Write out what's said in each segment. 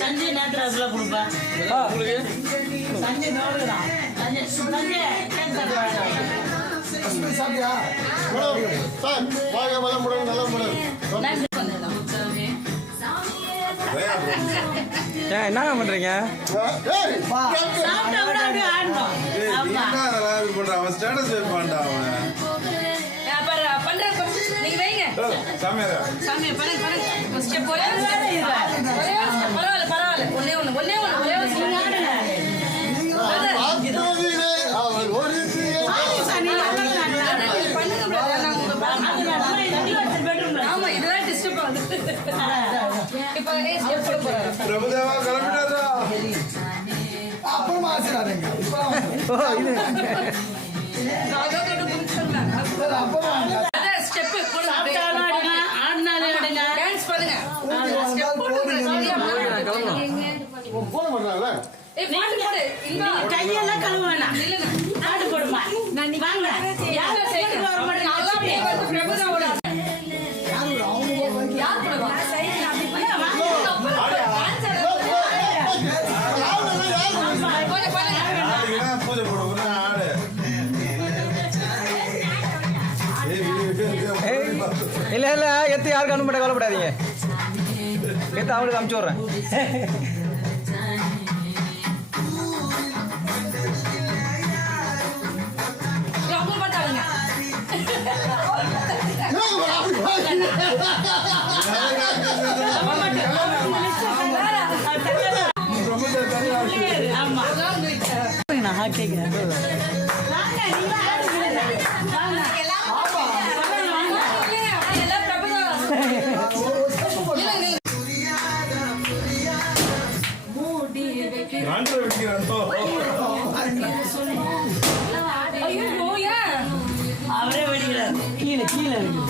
சஞ்சய் நேத்ராஸ்ல கொடுப்பா சஞ்சய் நோடுதான் என்ன பண்றீங்க? அவன் ஸ்டேட்டஸ் வைப்பான்டா அவன். பிரபுதேவா கிளம்பிட்டாரா? அப்புறமா ஆசிராருங்க. கையெல்லாம் கழுவ வேணாம். ஆடு போடுமா இல்ல இல்ல எத்து யாருக்கு அனுப்ப கவலைப்படாதீங்க. எத்து அவங்களுக்கு அனுப்பிச்சு விட்றேன். அவரே வெடிக்கிறார். கீழே கீழே இருக்குது.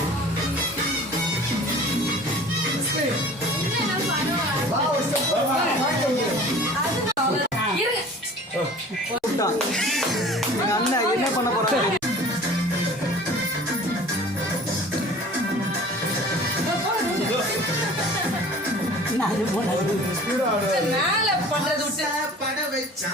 அண்ணன் என்ன பண்ண போறாரு? மேல பண்றது விட்டு பட வச்சா